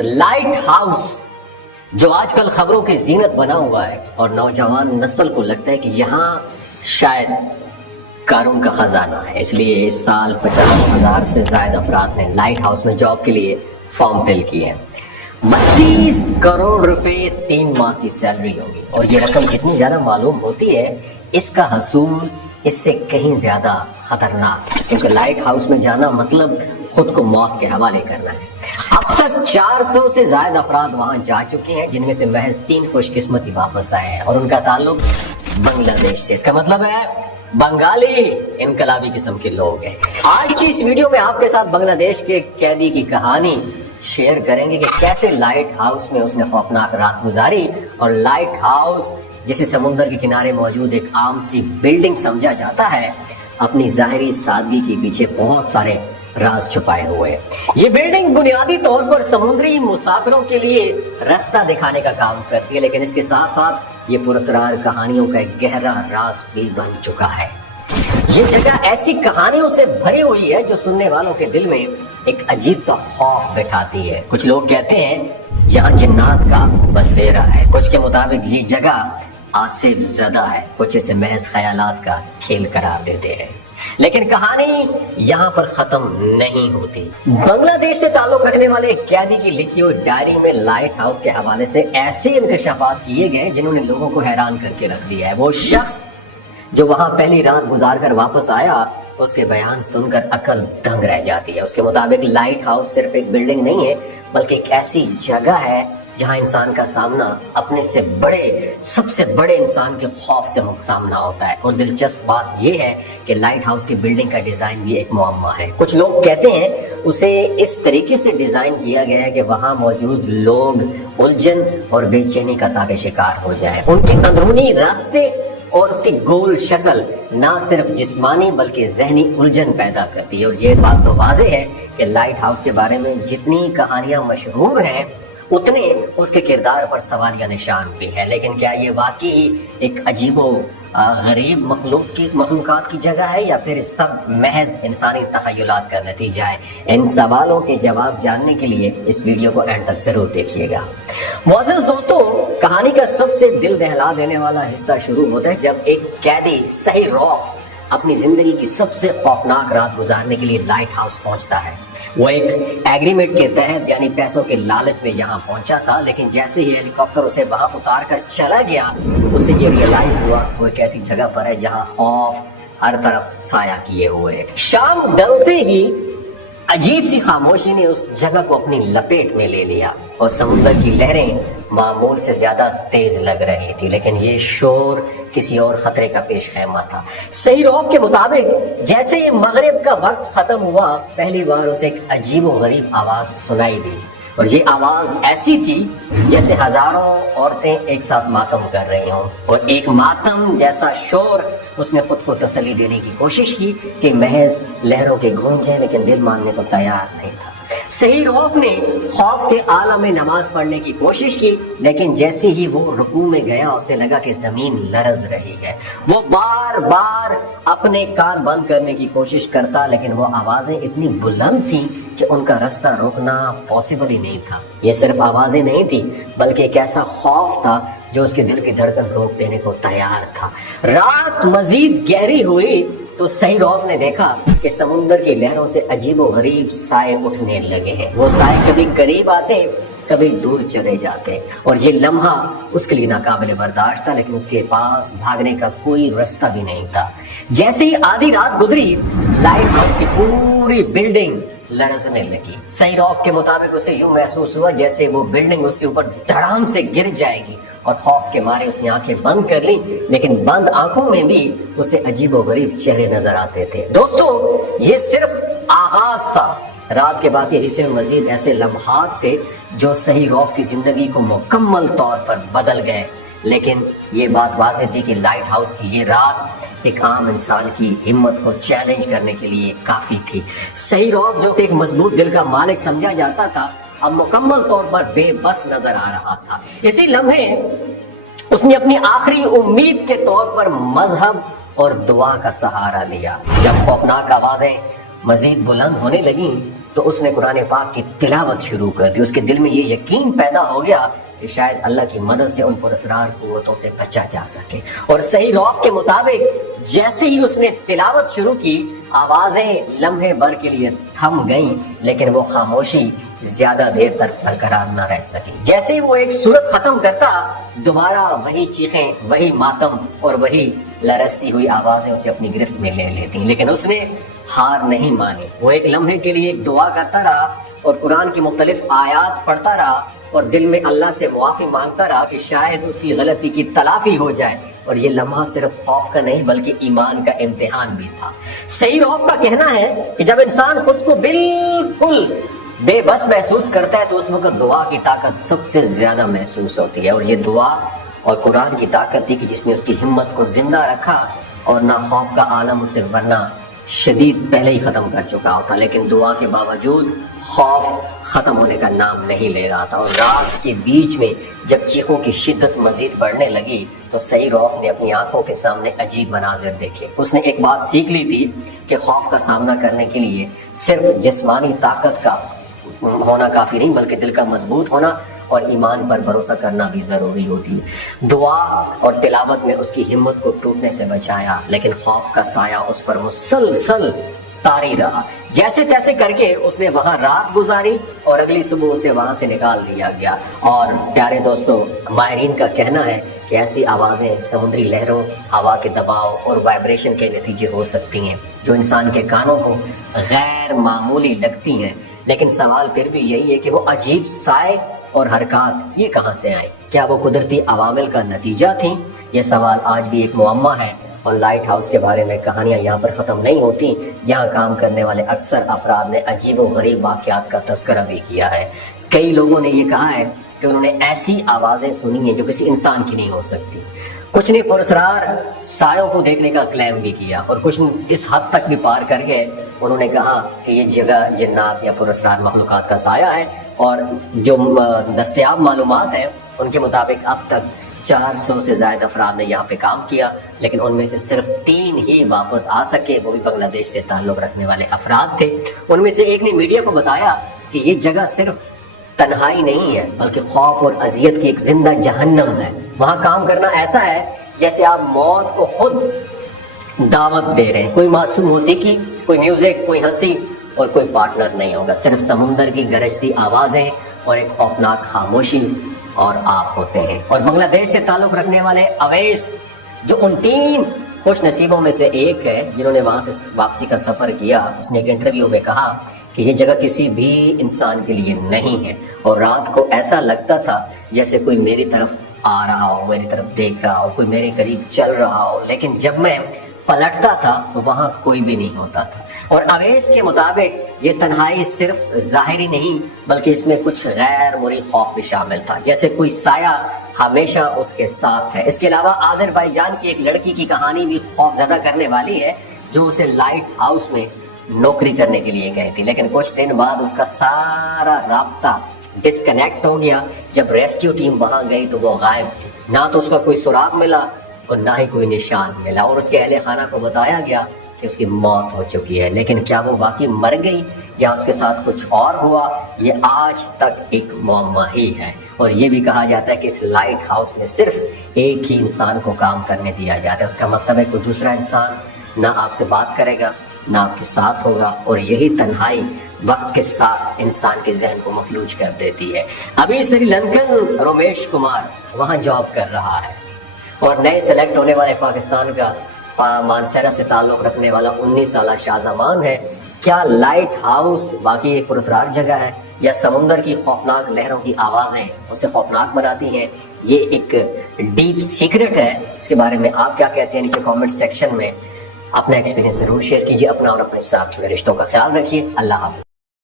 Light house جو آج کل خبروں کی زینت بنا ہوا ہے اور نوجوان نسل کو لگتا ہے کہ یہاں شاید کارون کا خزانہ ہے، اس لیے اس سال 50,000 سے زائد افراد نے لائٹ ہاؤس میں جاب کے لیے فارم فل کیے ہیں۔ 32 کروڑ روپے 3 ماہ کی سیلری ہوگی، اور یہ رقم جتنی زیادہ معلوم ہوتی ہے اس کا حصول اس سے کہیں زیادہ خطرناک ہے، کیونکہ لائٹ ہاؤس میں جانا مطلب خود کو موت کے حوالے کرنا ہے۔ اب تک 400 سے زائد افراد وہاں جا چکے ہیں، جن میں سے محض 3 خوش قسمت ہی واپس آئے ہیں، اور ان کا تعلق بنگلہ دیش سے۔ اس کا مطلب ہے بنگالی انقلابی قسم کے لوگ ہیں۔ آج کی اس ویڈیو میں آپ کے ساتھ بنگلہ دیش کے قیدی کی کہانی شیئر کریں گے کہ کیسے لائٹ ہاؤس میں اس نے خوفناک رات گزاری، اور لائٹ ہاؤس جسے سمندر کے کنارے موجود ایک عام سی بلڈنگ سمجھا جاتا ہے، اپنی ظاہری سادگی کے پیچھے بہت سارے راز چھپائے ہوئے ہیں۔ یہ بلڈنگ بنیادی طور پر سمندری مسافروں کے لیے راستہ دکھانے کا کام کرتی ہے، لیکن اس کے ساتھ ساتھ یہ پراسرار کہانیوں کا ایک گہرا راز بھی بن چکا ہے۔ یہ جگہ ایسی کہانیوں سے بھری ہوئی ہے جو سننے والوں کے دل میں ایک عجیب سا خوف بٹھاتی ہے۔ کچھ لوگ کہتے ہیں یہاں جنات کا بسیرا ہے، کچھ کے مطابق یہ جگہ آصف زدہ ہے، کچھ اسے محض خیالات کا کھیل قرار دیتے ہیں۔ لیکن کہانی یہاں پر ختم نہیں ہوتی۔ بنگلہ دیش سے تعلق رکھنے والے ایک قیدی کی لکھی ہوئی ڈائری میں لائٹ ہاؤس کے حوالے سے ایسے انکشافات کیے گئے جنہوں نے لوگوں کو حیران کر کے رکھ دیا ہے۔ وہ شخص جو وہاں پہلی رات گزار کر واپس آیا، اس کے بیان سن کر عقل دنگ رہ جاتی ہے۔ اس کے مطابق لائٹ ہاؤس صرف ایک بلڈنگ نہیں ہے، بلکہ ایک ایسی جگہ ہے جہاں انسان کا سامنا اپنے سے بڑے، سب سے بڑے انسان کے خوف سے سامنا ہوتا ہے۔ اور دلچسپ بات یہ ہے کہ لائٹ ہاؤس کی بلڈنگ کا ڈیزائن بھی ایک معمہ ہے۔ کچھ لوگ کہتے ہیں اسے اس طریقے سے ڈیزائن کیا گیا ہے کہ وہاں موجود لوگ الجھن اور بے چینی کا تاکہ شکار ہو جائیں۔ ان کے اندرونی راستے اور اس کی گول شکل نہ صرف جسمانی بلکہ ذہنی الجھن پیدا کرتی ہے۔ اور یہ بات تو واضح ہے کہ لائٹ ہاؤس کے بارے میں جتنی کہانیاں مشہور ہیں، اتنے اس کے کردار پر سوالیہ نشان بھی ہے۔ لیکن کیا یہ واقعی ایک عجیب و غریب مخلوقات کی جگہ ہے، یا پھر سب محض انسانی تخیلات کا نتیجہ ہے؟ ان سوالوں کے جواب جاننے کے لیے اس ویڈیو کو اینڈ تک ضرور دیکھیے گا۔ معزز دوستوں، کہانی کا سب سے دل دہلا دینے والا حصہ شروع ہوتا ہے جب ایک قیدی سہی روف اپنی زندگی کی سب سے خوفناک رات گزارنے کے لیے لائٹ ہاؤس پہنچتا ہے۔ وہ ایک ایگریمنٹ کے تحت یعنی پیسوں کے لالچ میں یہاں پہنچا تھا، لیکن جیسے ہی ہیلی کاپٹر اسے وہاں اتار کر چلا گیا، اسے یہ ریئلائز ہوا کہ وہ ایک ایسی جگہ پر ہے جہاں خوف ہر طرف سایہ کیے ہوئے ہے۔ شام ڈلتے ہی عجیب سی خاموشی نے اس جگہ کو اپنی لپیٹ میں لے لیا، اور سمندر کی لہریں معمول سے زیادہ تیز لگ رہی تھی، لیکن یہ شور کسی اور خطرے کا پیش خیمہ تھا۔ سہی روف کے مطابق جیسے یہ مغرب کا وقت ختم ہوا، پہلی بار اسے ایک عجیب و غریب آواز سنائی دی، اور یہ آواز ایسی تھی جیسے ہزاروں عورتیں ایک ساتھ ماتم کر رہی ہوں، اور ایک ماتم جیسا شور۔ اس نے خود کو تسلی دینے کی کوشش کی کہ محض لہروں کے گونج ہیں، لیکن دل ماننے کو تیار نہیں تھا۔ سہی روف نے خوف کے عالم میں نماز پڑھنے کی کوشش کی، لیکن جیسے ہی وہ رکوع میں گیا، اسے لگا کہ زمین لرز رہی ہے۔ وہ بار بار اپنے کان بند کرنے کی کوشش کرتا، لیکن وہ آوازیں اتنی بلند تھیں کہ ان کا راستہ روکنا پاسبل ہی نہیں تھا۔ یہ صرف آوازیں نہیں تھی، بلکہ ایک ایسا خوف تھا جو اس کے دل کی دھڑکن روک دینے کو تیار تھا۔ رات مزید گہری ہوئی تو سہی روف نے دیکھا کہ سمندر کی لہروں سے عجیب و غریب سائے اٹھنے لگے ہیں۔ وہ سائے کبھی قریب آتے، کبھی دور چلے جاتے، اور یہ لمحہ اس کے لیے ناقابل برداشت تھا، لیکن اس کے پاس بھاگنے کا کوئی راستہ بھی نہیں تھا۔ جیسے ہی آدھی رات گزری، لائٹ ہاؤس کی پوری بلڈنگ لرزنے لگی۔ سہی روف کے مطابق اسے یوں محسوس ہوا جیسے وہ بلڈنگ اس کے اوپر دھڑام سے گر جائے گی، اور خوف کے مارے اس نے آنکھیں بند کر لی، لیکن بند آنکھوں میں بھی اسے عجیب و غریب چہرے نظر آتے تھے۔ دوستو، یہ صرف آغاز تھا۔ رات کے باقی حصے میں مزید ایسے لمحات تھے جو سہی روف کی زندگی کو مکمل طور پر بدل گئے، لیکن یہ بات واضح تھی کہ لائٹ ہاؤس کی یہ رات ایک عام انسان کی ہمت کو چیلنج کرنے کے لیے کافی تھی۔ سہی روف جو کہ ایک مضبوط دل کا مالک سمجھا جاتا تھا، اب مکمل طور پر بے بس نظر آ رہا تھا۔ اسی لمحے اس نے اپنی آخری امید کے طور پر مذہب اور دعا کا سہارا لیا۔ جب خوفناک آوازیں مزید بلند ہونے لگیں تو اس نے قرآن پاک کی تلاوت شروع کر دی. اس کے دل میں یہ یقین پیدا ہو گیا کہ شاید اللہ کی مدد سے ان پراسرار قوتوں سے بچا جا سکے. اور صحیح روف کے مطابق جیسے ہی اس نے تلاوت شروع کی آوازیں لمحے بھر کے لیے تھم گئیں، لیکن وہ خاموشی زیادہ دیر تک برقرار نہ رہ سکی. جیسے ہی وہ ایک سورت ختم کرتا دوبارہ وہی چیخیں، وہی ماتم اور وہی لرزتی ہوئی آوازیں اسے اپنی گرفت میں لے لیتی. لیکن اس نے ہار نہیں مانی. وہ ایک لمحے کے لیے ایک دعا کرتا رہا اور قرآن کی مختلف آیات پڑھتا رہا اور دل میں اللہ سے معافی مانگتا رہا کہ شاید اس کی غلطی کی تلافی ہو جائے. اور یہ لمحہ صرف خوف کا نہیں بلکہ ایمان کا امتحان بھی تھا. صحیح روف کا کہنا ہے کہ جب انسان خود کو بالکل بے بس محسوس کرتا ہے تو اس وقت دعا کی طاقت سب سے زیادہ محسوس ہوتی ہے. اور یہ دعا اور قرآن کی طاقت تھی کہ جس نے اس کی ہمت کو زندہ رکھا. اور نہ خوف کا عالم اسے ورنہ شدید پہلے ہی ختم کر چکا ہوتا، لیکن دعا کے باوجود خوف ختم ہونے کا نام نہیں لے رہا تھا. اور رات کے بیچ میں جب چیخوں کی شدت مزید بڑھنے لگی تو صحیح روف نے اپنی آنکھوں کے سامنے عجیب مناظر دیکھے. اس نے ایک بات سیکھ لی تھی کہ خوف کا سامنا کرنے کے لیے صرف جسمانی طاقت کا ہونا کافی نہیں بلکہ دل کا مضبوط ہونا اور ایمان پر بھروسہ کرنا بھی ضروری ہوتی ہے. دعا اور تلاوت میں اس کی ہمت کو ٹوٹنے سے بچایا، لیکن خوف کا سایہ اس پر مسلسل طاری رہا. جیسے تیسے کر کے اس نے وہاں رات گزاری اور اگلی صبح اسے وہاں سے نکال دیا گیا. اور پیارے دوستو، ماہرین کا کہنا ہے کہ ایسی آوازیں سمندری لہروں، ہوا کے دباؤ اور وائبریشن کے نتیجے ہو سکتی ہیں جو انسان کے کانوں کو غیر معمولی لگتی ہیں. لیکن سوال پھر بھی یہی ہے کہ وہ عجیب سائے اور حرکات یہ کہاں سے آئیں؟ کیا وہ قدرتی عوامل کا نتیجہ تھیں؟ یہ سوال آج بھی ایک معمہ ہے. اور لائٹ ہاؤس کے بارے میں کہانیاں یہاں پر ختم نہیں ہوتی. یہاں کام کرنے والے اکثر افراد نے عجیب و غریب واقعات کا تذکرہ بھی کیا ہے. کئی لوگوں نے یہ کہا ہے کہ انہوں نے ایسی آوازیں سنی ہیں جو کسی انسان کی نہیں ہو سکتی. کچھ نے پراسرار سایوں کو دیکھنے کا کلیم بھی کیا اور کچھ اس حد تک بھی پار کر گئے. انہوں نے کہا کہ یہ جگہ جنات یا پراسرار مخلوقات کا سایہ ہے. اور جو دستیاب معلومات ہیں ان کے مطابق اب تک 400 سے زائد افراد نے یہاں پہ کام کیا، لیکن ان میں سے صرف 3 ہی واپس آ سکے. وہ بھی بنگلہ دیش سے تعلق رکھنے والے افراد تھے. ان میں سے ایک نے میڈیا کو بتایا کہ یہ جگہ صرف تنہائی نہیں ہے بلکہ خوف اور اذیت کی ایک زندہ جہنم ہے. وہاں کام کرنا ایسا ہے جیسے آپ موت کو خود دعوت دے رہے ہیں. کوئی معصوم موسیقی، کوئی میوزک، کوئی ہنسی اور کوئی پارٹنر نہیں ہوگا. صرف سمندر کی گرجتی آوازیں اور ایک خوفناک خاموشی اور آپ ہوتے ہیں. اور بنگلہ دیش سے تعلق رکھنے والے اویس جو ان 3 خوش نصیبوں میں سے ایک ہے جنہوں نے وہاں سے واپسی کا سفر کیا، اس نے ایک انٹرویو میں کہا کہ یہ جگہ کسی بھی انسان کے لیے نہیں ہے. اور رات کو ایسا لگتا تھا جیسے کوئی میری طرف آ رہا ہو، میری طرف دیکھ رہا ہو، کوئی میرے قریب چل رہا ہو، لیکن جب میں پلٹتا تھا تو وہاں کوئی بھی نہیں ہوتا تھا. اور اویس کے مطابق یہ تنہائی صرف ظاہری نہیں بلکہ اس میں کچھ غیر مرئی خوف بھی شامل تھا، جیسے کوئی سایہ ہمیشہ اس کے ساتھ ہے. اس کے علاوہ آذربائیجان کی ایک لڑکی کی کہانی بھی خوف زدہ کرنے والی ہے جو اسے لائٹ ہاؤس میں نوکری کرنے کے لیے گئی تھی، لیکن کچھ دن بعد اس کا سارا رابطہ ڈسکنیکٹ ہو گیا. جب ریسکیو ٹیم وہاں گئی تو وہ غائب تھی. نہ تو اس کا کوئی سراغ ملا اور نہ ہی کوئی نشان ملا. اور اس کے اہل خانہ کو بتایا گیا کہ اس کی موت ہو چکی ہے، لیکن کیا وہ واقعی مر گئی یا اس کے ساتھ کچھ اور ہوا، یہ آج تک ایک معمہ ہی ہے. اور یہ بھی کہا جاتا ہے کہ اس لائٹ ہاؤس میں صرف ایک ہی انسان کو کام کرنے دیا جاتا ہے. اس کا مطلب ہے کوئی دوسرا انسان نہ آپ سے بات کرے گا نہ آپ کے ساتھ ہوگا. اور یہی تنہائی وقت کے ساتھ انسان کے ذہن کو مفلوج کر دیتی ہے. ابھی سری لنکن رومیش کمار وہاں جاب کر رہا ہے اور نئے سلیکٹ ہونے والے پاکستان کا مانسیرا سے تعلق رکھنے والا 19 سالہ شاہزمان ہے. کیا لائٹ ہاؤس واقعی ایک پراسرار جگہ ہے یا سمندر کی خوفناک لہروں کی آوازیں اسے خوفناک بناتی ہیں؟ یہ ایک ڈیپ سیکرٹ ہے. اس کے بارے میں آپ کیا کہتے ہیں؟ نیچے کامنٹ سیکشن میں اپنا ایکسپیرینس ضرور شیئر کیجیے. اپنا اور اپنے ساتھ جڑے رشتوں کا خیال رکھیے. اللہ حافظ.